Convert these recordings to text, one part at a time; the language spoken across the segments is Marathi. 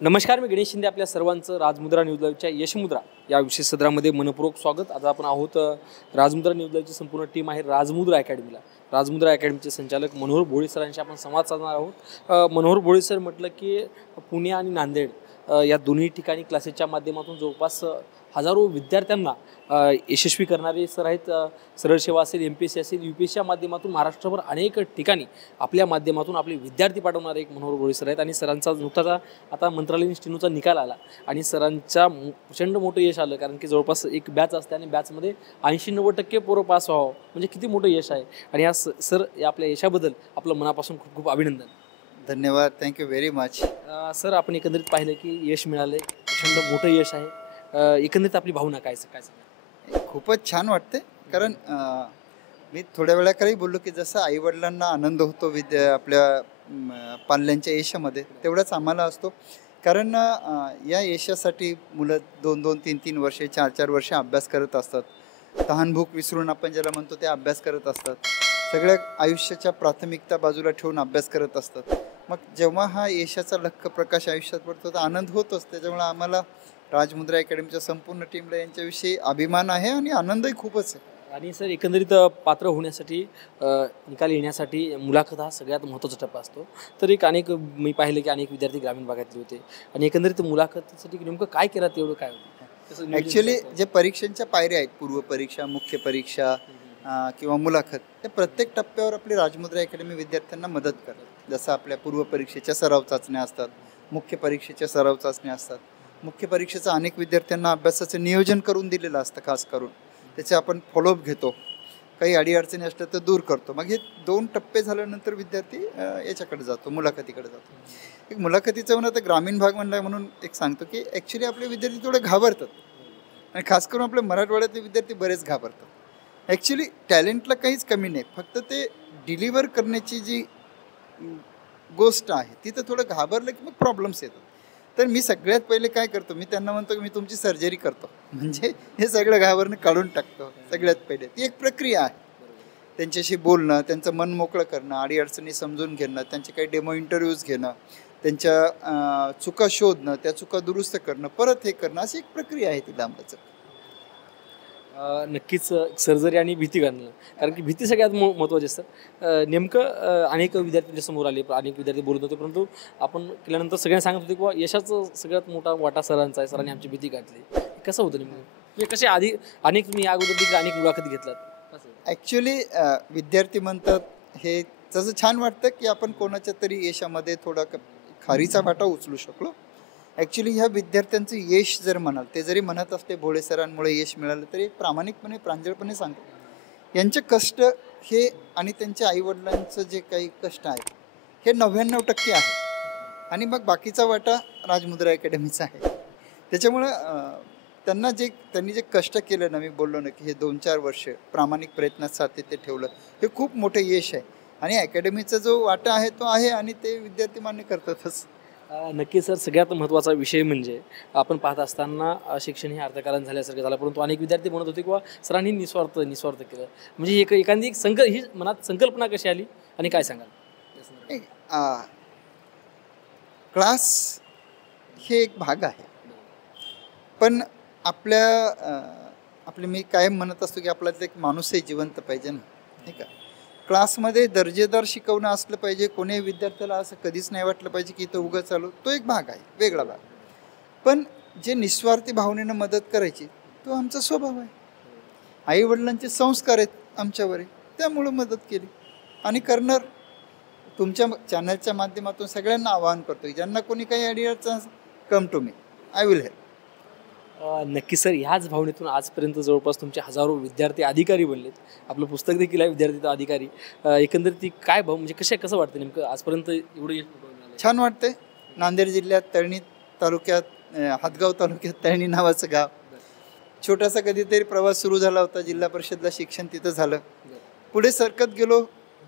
नमस्कार, मी गणेश शिंदे. आपल्या सर्वांचं राजमुद्रा न्यूज लाईव्हच्या यशमुद्रा या विशेष सदरामध्ये मनपूर्वक स्वागत. आज आपण आहोत राजमुद्रा न्यूज लाईव्हची संपूर्ण टीम आहे राजमुद्रा अकॅडमीला. राजमुद्रा अकॅडमीचे संचालक मनोहर भोळे सरांशी आपण संवाद साधणार आहोत. मनोहर भोळे सर म्हटलं की पुणे आणि नांदेड या दोन्ही ठिकाणी क्लासेसच्या माध्यमातून जवळपास हजारो विद्यार्थ्यांना यशस्वी करणारे सर आहेत. सरळ सेवा असेल, MPSC असेल, UPSCच्या माध्यमातून महाराष्ट्रभर अनेक ठिकाणी आपल्या माध्यमातून आपले विद्यार्थी पाठवणारे एक मनोहर भोळे सर आहेत. आणि सरांचा नुकताच आता मंत्रालयीन स्टेनोचा निकाल आला आणि सरांच्या प्रचंड मोठं यश आलं. कारण की जवळपास एक बॅच असते आणि बॅचमध्ये 80-90% पोरं पास व्हावं म्हणजे किती मोठं यश आहे. आणि या सर आपल्या यशाबद्दल आपलं मनापासून खूप खूप अभिनंदन. धन्यवाद, थँक्यू व्हेरी मच. सर, आपण एकंदरीत पाहिलं की यश मिळालं, प्रचंड मोठं यश आहे. एकंदरीत आपली भावना काय सांगा? खूपच छान वाटते. कारण मी थोड्या वेळाखाली बोललो की जसं आईवडिलांना आनंद होतो आपल्या पाल्यांच्या यशामध्ये, तेवढाच आम्हाला असतो. कारण या यशासाठी मुलं 2-2, 3-3 वर्षे, 4-4 वर्षे अभ्यास करत असतात. तहानभूक विसरून आपण ज्याला म्हणतो ते अभ्यास करत असतात. सगळ्या आयुष्याच्या प्राथमिकता बाजूला ठेवून अभ्यास करत असतात. मग जेव्हा हा यशाचा लख्ख प्रकाश आयुष्यात पडतो तर आनंद होतोच. त्याच्यामुळे आम्हाला राजमुद्रा अकॅडमीच्या संपूर्ण टीमला यांच्याविषयी अभिमान आहे आणि आनंदही खूपच आहे. आणि सर, एकंदरीत पात्र होण्यासाठी, निकाल येण्यासाठी मुलाखत हा सगळ्यात महत्त्वाचा टप्पा असतो. तर मी पाहिलं की अनेक विद्यार्थी ग्रामीण भागातले होते आणि एकंदरीत मुलाखतीसाठी नेमकं काय केलं, तेवढं काय होतं? ॲक्च्युली जे परीक्षांच्या पायऱ्या आहेत, पूर्व परीक्षा, मुख्य परीक्षा किंवा मुलाखत, त्या प्रत्येक टप्प्यावर आपली राजमुद्रा अकॅडमी विद्यार्थ्यांना मदत करते. जसं आपल्या पूर्व परीक्षेच्या सराव चाचण्या असतात, मुख्य परीक्षेच्या सराव चाचण्या असतात. मुख्य परीक्षेचं अनेक विद्यार्थ्यांना अभ्यासाचं नियोजन करून दिलेलं असतं. खास करून त्याचे आपण फॉलोअप घेतो, काही अडीअडचणी असल्या तर दूर करतो. मग हे 2 टप्पे झाल्यानंतर विद्यार्थी याच्याकडे जातो, मुलाखतीकडे जातो. एक मुलाखतीचं म्हणा तर ग्रामीण भाग म्हणला म्हणून एक सांगतो की ॲक्च्युली आपले विद्यार्थी थोडे घाबरतात आणि खास करून आपल्या मराठवाड्यातले विद्यार्थी बरेच घाबरतात. ॲक्च्युली टॅलेंटला काहीच कमी नाही, फक्त ते डिलिव्हर करण्याची जी गोष्ट आहे तिथं थोडं घाबरलं की मग प्रॉब्लेम्स येतात. तर मी सगळ्यात पहिले काय करतो, मी त्यांना म्हणतो की मी तुमची सर्जरी करतो, म्हणजे हे सगळं घाबरणं काढून टाकतो. सगळ्यात पहिले ती एक प्रक्रिया आहे. त्यांच्याशी बोलणं, त्यांचं मन मोकळं करणं, अडीअडचणी समजून घेणं, त्यांचे काही डेमो इंटरव्ह्यूज घेणं, त्यांच्या चुका शोधणं, त्या चुका दुरुस्त करणं, परत हे करणं, अशी एक प्रक्रिया आहे ती लांबचं. नक्कीच सर्जरी आणि भीती घालणं, कारण की भीती सगळ्यात महत्त्वाची असतं. नेमकं अनेक विद्यार्थी समोर आले, अनेक विद्यार्थी बोलत होते, परंतु आपण केल्यानंतर सगळ्यांना सांगत होते की यशाचं सगळ्यात मोठा वाटा सरांचा आहे. सरांनी आमची भीती घातली. कसं होतं नेमकं? म्हणजे कसे आधी तुम्ही अगोदर देखील अनेक मुलाखती घेतल्यात? ॲक्च्युली विद्यार्थी म्हणतात हे तसं छान वाटतं की आपण कोणाच्या तरी यशामध्ये थोडा खारीचा वाटा उचलू शकलो. ॲक्च्युली ह्या विद्यार्थ्यांचं यश जर म्हणाल, ते जरी म्हणत असते भोळे सरांमुळे यश मिळालं, तरी प्रामाणिकपणे, प्रांजळपणे सांगतो यांचे कष्ट हे आणि त्यांच्या आईवडिलांचं जे काही कष्ट आहे हे 99% आहे आणि मग बाकीचा वाटा राजमुद्रा अकॅडमीचा आहे. त्याच्यामुळं त्यांनी जे कष्ट केलं ना, मी बोललो ना की हे 2-4 वर्ष प्रामाणिक प्रयत्नात सातत्य ठेवलं, हे खूप मोठं यश आहे. आणि अकॅडमीचा जो वाटा आहे तो आहे आणि ते विद्यार्थी मान्य करतातच. नक्की सर, सगळ्यात महत्त्वाचा विषय म्हणजे आपण पाहत असताना शिक्षण हे अर्थकारण झाल्यासारखं झालं, परंतु अनेक विद्यार्थी म्हणत होते किंवा सरांनी निस्वार्थ केलं. म्हणजे एखादी ही मनात संकल्पना कशी आली आणि काय सांगाल? क्लास हे एक भाग आहे, पण आपले मी कायम म्हणत असतो की आपल्याला एक माणूसही जिवंत पाहिजे ना, नाही का? क्लासमध्ये दर्जेदार शिकवणं असलं पाहिजे. कोणी विद्यार्थ्याला असं कधीच नाही वाटलं पाहिजे की इथं उगाच चालू. तो एक भाग आहे, वेगळा भाग. पण जे निस्वार्थी भावनेनं मदत करायची तो आमचा स्वभाव आहे. आईवडिलांचे संस्कार आहेत आमच्यावर, त्यामुळं मदत केली आणि करणार. तुमच्या चॅनलच्या माध्यमातून सगळ्यांना आवाहन करतो, ज्यांना कोणी काही अडीअडचण, come to me, I will help. नक्की सर, ह्याच भावनेतून आजपर्यंत जवळपास तुमचे हजारो विद्यार्थी अधिकारी बनलेत. आपलं पुस्तक देखील आहे विद्यार्थी तर अधिकारी. एकंदरीत ती काय म्हणजे कसं वाटतं नेमकं आजपर्यंत एवढं यश मिळवलं? छान वाटते. नांदेड जिल्ह्यात तळणी तालुक्यात, हातगाव तालुक्यात तळणी नावाचं गाव, छोटासा कधीतरी प्रवास सुरू झाला होता. जिल्हा परिषदला शिक्षण तिथं झालं. पुढे सरकत गेलो,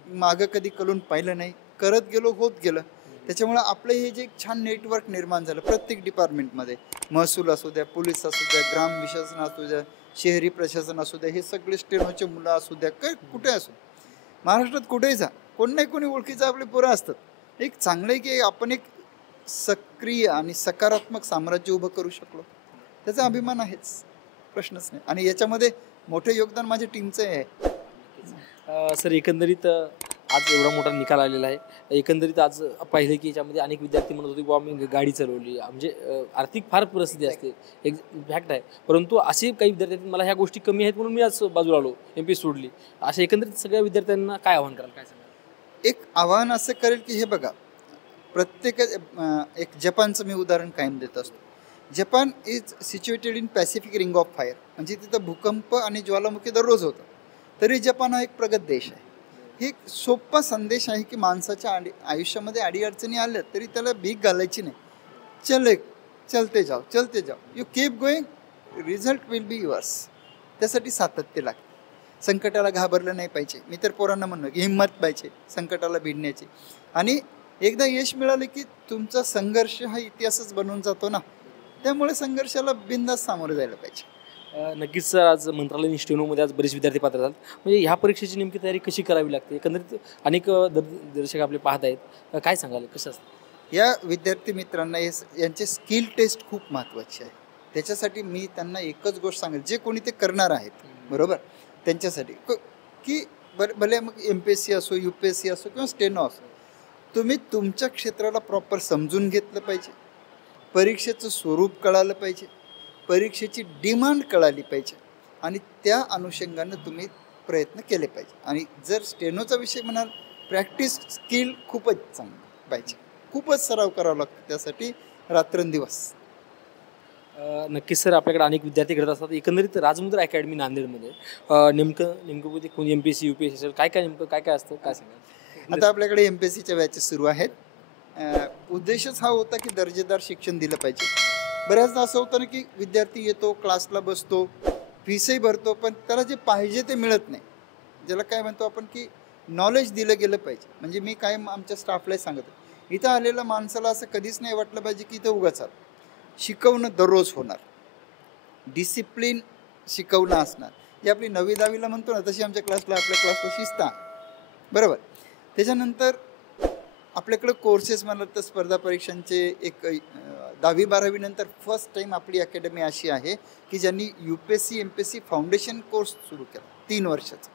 मागं कधी कलून पाहिलं नाही, करत गेलो, होत गेलं. त्याच्यामुळं आपलं हे जे छान नेटवर्क निर्माण झालं प्रत्येक डिपार्टमेंटमध्ये, महसूल असू द्या, पोलीस असू द्या, ग्राम विशासन असू द्या, शहरी प्रशासन असू द्या, हे सगळे स्टेनोचे मुलं असू द्या, कुठे असू, महाराष्ट्रात कुठेही जा, कोण नाही कोणी ओळखीचं आपले पोरं असतात. एक चांगलं आहे की आपण एक सक्रिय आणि सकारात्मक साम्राज्य उभं करू शकलो, त्याचा अभिमान आहेच, प्रश्नच नाही. आणि याच्यामध्ये मोठे योगदान माझ्या टीमचं आहे. सर एकंदरीत आज एवढा मोठा निकाल आलेला आहे. एकंदरीत आज पाहिलं की याच्यामध्ये अनेक विद्यार्थी म्हणत होते बाबा मी गाडी चालवली, म्हणजे आर्थिक फार परिस्थिती असते, एक फॅक्ट आहे. परंतु असे काही विद्यार्थी आहेत, मला ह्या गोष्टी कमी आहेत म्हणून मी आज बाजूला आलो, MP सोडली. अशा एकंदरीत सगळ्या विद्यार्थ्यांना काय आव्हान कराल, काय सांगाल? एक आव्हान असं करेल की हे बघा, प्रत्येक एक जपानचं मी उदाहरण कायम देत असतो. Japan is situated in Pacific ring of fire, म्हणजे तिथं भूकंप आणि ज्वालामुखी दररोज होतं, तरी जपान हा एक प्रगत देश आहे. हे एक सोपा संदेश आहे की माणसाच्या आयुष्यामध्ये अडीअडचणी आल्या तरी त्याला भीक घालायची नाही. चलते जाओ चलते जाओ, you keep going, result will be yours. त्यासाठी सातत्य लागते. संकटाला घाबरलं नाही पाहिजे. मी तर पोरांना म्हणणं की हिंमत पाहिजे संकटाला भिडण्याची. आणि एकदा यश मिळालं की तुमचा संघर्ष हा इतिहासच बनवून जातो ना, त्यामुळे संघर्षाला बिनधास्त सामोरं जायला पाहिजे. नक्कीच सर, आज मंत्रालय निष्ठेनोमध्ये आज बरेच विद्यार्थी पात्र झाले. म्हणजे ह्या परीक्षेची नेमकी तयारी कशी करावी लागते, एकंदरीत अनेक दर्शक आपले पाहत आहेत, काय सांगाल, कसं असतं? या विद्यार्थी मित्रांना यांचे स्किल टेस्ट खूप महत्त्वाचे आहे. त्याच्यासाठी मी त्यांना एकच गोष्ट सांगेल, जे कोणी ते करणार आहेत बरोबर, त्यांच्यासाठी की भले मग MPSC असो, UPSC असो किंवा स्टेनो असो, तुम्ही तुमच्या क्षेत्राला प्रॉपर समजून घेतलं पाहिजे. परीक्षेचं स्वरूप कळालं पाहिजे, परीक्षेची डिमांड कळाली पाहिजे, आणि त्या अनुषंगानं तुम्ही प्रयत्न केले पाहिजे. आणि जर स्टेनोचा विषय म्हणाल, प्रॅक्टिस स्किल खूपच चांगली पाहिजे, खूपच सराव करावा लागतो त्यासाठी, रात्रंदिवस. नक्कीच सर, आपल्याकडे अनेक विद्यार्थी घडत असतात. एकंदरीत राजमुद्रा अकॅडमी नांदेडमध्ये नेमकं कोणती MPSC UPSC असेल, काय काय नेमकं काय काय असतं, काय सांगाल? आता आपल्याकडे MPSCच्या बॅचेस सुरू आहेत. उद्देशच हा होता की दर्जेदार शिक्षण दिलं पाहिजे. बऱ्याचदा असं होतं ना की विद्यार्थी येतो, क्लासला बसतो, फीसही भरतो, पण त्याला जे पाहिजे ते मिळत नाही. ज्याला काय म्हणतो आपण की नॉलेज दिलं गेलं पाहिजे. म्हणजे मी काय आमच्या स्टाफलाही सांगतो, इथं आलेल्या माणसाला असं कधीच नाही वाटलं पाहिजे की इथं उगाच आलं. शिकवणं दररोज होणार, डिसिप्लिन शिकवणं असणार. जे आपली 9वी 10वीला म्हणतो ना, तशी आमच्या आपल्या क्लासला शिस्त आहे बरोबर. त्याच्यानंतर आपल्याकडं कोर्सेस म्हणाल तर स्पर्धा परीक्षांचे एक 10वी 12वी नंतर फर्स्ट टाईम आपली अकॅडमी अशी आहे की ज्यांनी UPSC MPSC फाउंडेशन कोर्स सुरू केला 3 वर्षाचा.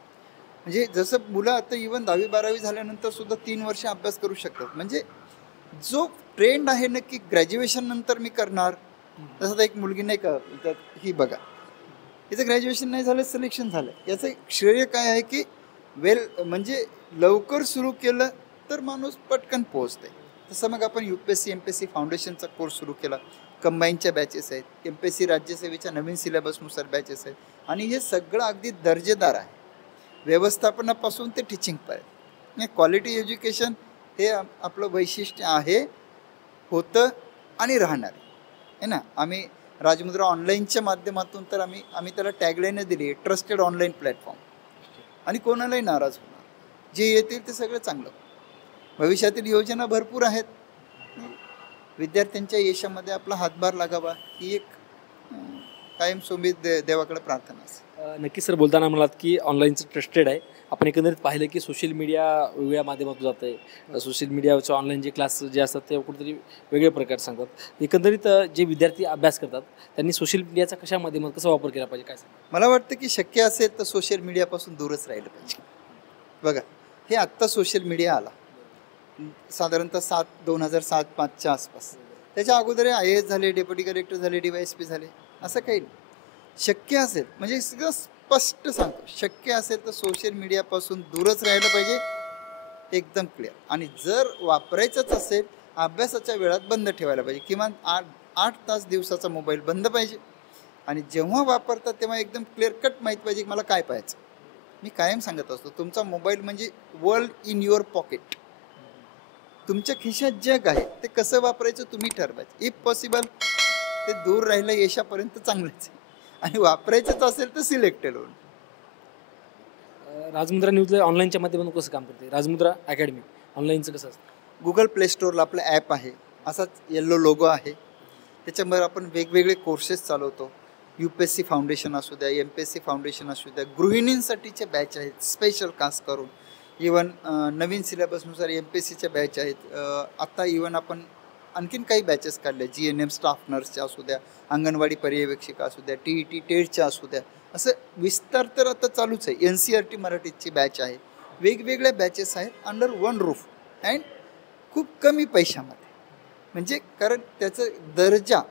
म्हणजे जसं मुलं आता इवन 10वी 12वी झाल्यानंतर सुद्धा 3 वर्ष अभ्यास करू शकतात. म्हणजे जो ट्रेंड आहे ना की ग्रॅज्युएशन नंतर मी करणार, तसं एक मुलगी नाही का ही बघा, हिचं ग्रॅज्युएशन नाही झालं, सिलेक्शन झालं. याचं श्रेय काय आहे की म्हणजे लवकर सुरू केलं तर माणूस पटकन पोहोचते. तसं मग आपण UPSC MPSC फाउंडेशनचा कोर्स सुरू केला. कंबाईनच्या बॅचेस आहेत, MPSC राज्यसेवेच्या नवीन सिलेबसनुसार बॅचेस आहेत, आणि हे सगळं अगदी दर्जेदार आहे, व्यवस्थापनापासून ते टीचिंगपर्यंत. क्वालिटी एज्युकेशन हे आपलं वैशिष्ट्य आहे, होतं आणि राहणार आहे ना. आम्ही राजमुद्रा ऑनलाईनच्या माध्यमातून तर आम्ही त्याला टॅगलाईन दिली आहे, ट्रस्टेड ऑनलाईन प्लॅटफॉर्म. आणि कोणालाही नाराज होणार, जे येतील ते सगळं चांगलं. भविष्यातील योजना भरपूर आहेत. विद्यार्थ्यांच्या यशामध्ये आपला हातभार लागावा ही एक कायमस्वरूपी देवाकडे प्रार्थना असते. नक्कीच सर, बोलताना म्हणालात की ऑनलाईनचं ट्रस्टेड आहे. आपण एकंदरीत पाहिलं की सोशल मीडिया वेगळ्या माध्यमातून जातं आहे. सोशल मीडियावरचे ऑनलाईन जे क्लास जे असतात ते कुठेतरी वेगळे प्रकार सांगतात. एकंदरीत जे विद्यार्थी अभ्यास करतात त्यांनी सोशल मीडियाचा कशा माध्यमात कसा वापर केला पाहिजे, काय सांगा? मला वाटतं की शक्य असेल तर सोशल मीडियापासून दूरच राहिलं पाहिजे. बघा, हे आत्ता सोशल मीडिया आला साधारणतः 2007-05च्या आसपास. त्याच्या अगोदर IAS झाले, डेप्युटी कलेक्टर झाले, DYSP झाले, असं काही नाही. शक्य असेल, म्हणजे सगळं स्पष्ट सांगतो, शक्य असेल तर सोशल मीडियापासून दूरच राहिलं पाहिजे, एकदम क्लिअर. आणि जर वापरायचंच असेल अभ्यासाच्या वेळात बंद ठेवायला पाहिजे. किमान 8 तास दिवसाचा मोबाईल बंद पाहिजे. आणि जेव्हा वापरतात तेव्हा एकदम क्लिअर कट माहीत पाहिजे की मला काय पाहायचं. मी कायम सांगत असतो, तुमचा मोबाईल म्हणजे वर्ल्ड इन युअर पॉकेट. तुमच्या खिशात जग आहे, ते कसं वापरायचं तुम्ही ठरवायचं. इफ पॉसिबल ते दूर राहिलं यशापर्यंत चांगलंच आहे, आणि वापरायचंच असेल तर सिलेक्टेड होऊन. राजमुद्रा न्यूज ऑनलाईनच्या माध्यमातून कसं काम करते राजमुद्रा अकॅडमी, ऑनलाईनचं कसं असतं? गुगल प्ले स्टोअरला आपलं ॲप आहे, असाच येल्लो लोगो आहे. त्याच्यामुळे आपण वेगवेगळे कोर्सेस चालवतो. UPSC फाउंडेशन असू द्या, MPSC फाउंडेशन असू द्या, गृहिणींसाठीचे बॅच आहेत स्पेशल खास करून. इवन नवीन सिलेबसनुसार MPSCच्या बॅच आहेत. आत्ता इवन आपण आणखीन काही बॅचेस काढल्या, GNM स्टाफ नर्सच्या असू द्या, अंगणवाडी पर्यवेक्षिका असू द्या, TET टेटच्या असू द्या, असं विस्तार तर आता चालूच आहे. NCERT मराठीची बॅच आहे, वेगवेगळ्या बॅचेस आहेत अंडर वन रूफ अँड खूप कमी पैशामध्ये. म्हणजे कारण त्याचा दर्जा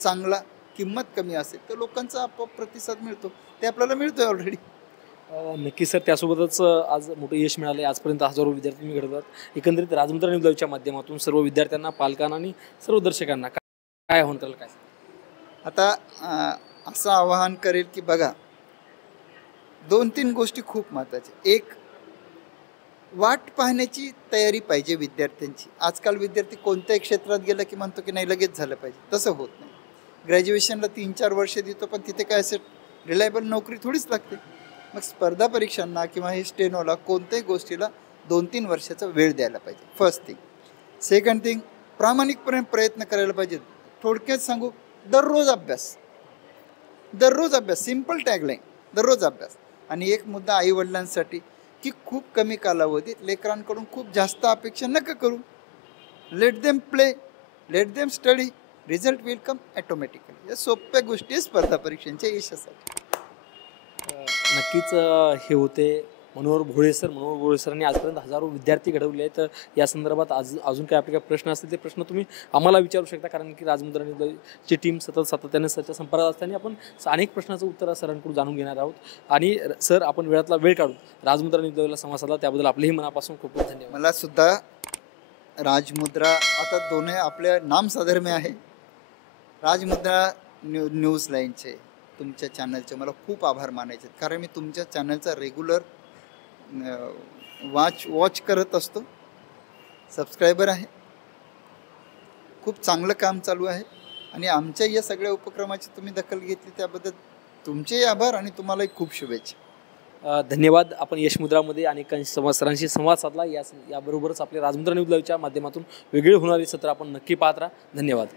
चांगला, किंमत कमी असेल तर लोकांचा आपोआप प्रतिसाद मिळतो, ते आपल्याला मिळतोय ऑलरेडी. नक्की सर, त्यासोबतच आज मोठं यश मिळाले. आजपर्यंत हजारो विद्यार्थी तुम्ही घडवतात. एकंदरीत राजमुद्रा निवडणुकीच्या माध्यमातून सर्व विद्यार्थ्यांना, पालकांना आणि सर्व दर्शकांना काय आव्हान कराल, काय? आता असं आवाहन करेल की बघा, 2-3 गोष्टी खूप महत्त्वाच्या. एक, वाट पाहण्याची तयारी पाहिजे विद्यार्थ्यांची. आजकाल विद्यार्थी कोणत्याही क्षेत्रात गेला की म्हणतो की नाही लगेच झालं पाहिजे, तसं होत नाही. ग्रॅज्युएशनला 3-4 वर्ष देतो, पण तिथे काय असेल रिलायबल नोकरी थोडीच लागते. मग स्पर्धा परीक्षांना किंवा हे स्टेनोला कोणत्याही गोष्टीला 2-3 वर्षाचा वेळ द्यायला पाहिजे, फर्स्ट थिंग. सेकंड थिंग, प्रामाणिकपणे प्रयत्न करायला पाहिजे. थोडक्यात सांगू, दररोज अभ्यास, दररोज अभ्यास, सिम्पल टॅगलाईन, दररोज अभ्यास. आणि एक मुद्दा आईवडिलांसाठी की खूप कमी कालावधीत लेकरांकडून खूप जास्त अपेक्षा नका करू. Let them play, let them study, result will come automatically. या सोप्या गोष्टी आहे स्पर्धा परीक्षांच्या यशासाठी. नक्कीच हे होते मनोहर भोळे सर. मनोहर भोळे सरांनी आजपर्यंत हजारो विद्यार्थी घडवले आहेत. या संदर्भात अजून काही आपले काही प्रश्न असतील ते प्रश्न तुम्ही आम्हाला विचारू शकता, कारण की राजमुद्रा निवडणुकीची टीम सातत्याने सरच्या संपर्कात असताना आपण अनेक प्रश्नाचं उत्तर सरांकडून जाणून घेणार आहोत. आणि सर, आपण वेळातला वेळ काढून राजमुद्रा निवडणुकीला संवाद साधला त्याबद्दल आपलेही मनापासून खूप खूप धन्यवाद. मला सुद्धा राजमुद्रा, आता दोन्ही आपल्या नाम साधर्म्य आहे, राजमुद्रा न्यूज लाईनचे, तुमच्या चॅनलचे मला खूप आभार मानायचे, कारण मी तुमच्या चॅनलचा रेग्युलर वॉच करत असतो, सबस्क्रायबर आहे. खूप चांगलं काम चालू आहे आणि आमच्या या सगळ्या उपक्रमाची तुम्ही दखल घेतली त्याबद्दल तुमचेही आभार आणि तुम्हालाही खूप शुभेच्छा. धन्यवाद. आपण यशमुद्रामध्ये अनेकांशी सरांशी संवाद साधला. याबरोबरच आपल्या राजमुद्रा न्यूज लाईव्हच्या माध्यमातून वेगळे होणारे सत्र आपण नक्की पाहत राहा. धन्यवाद.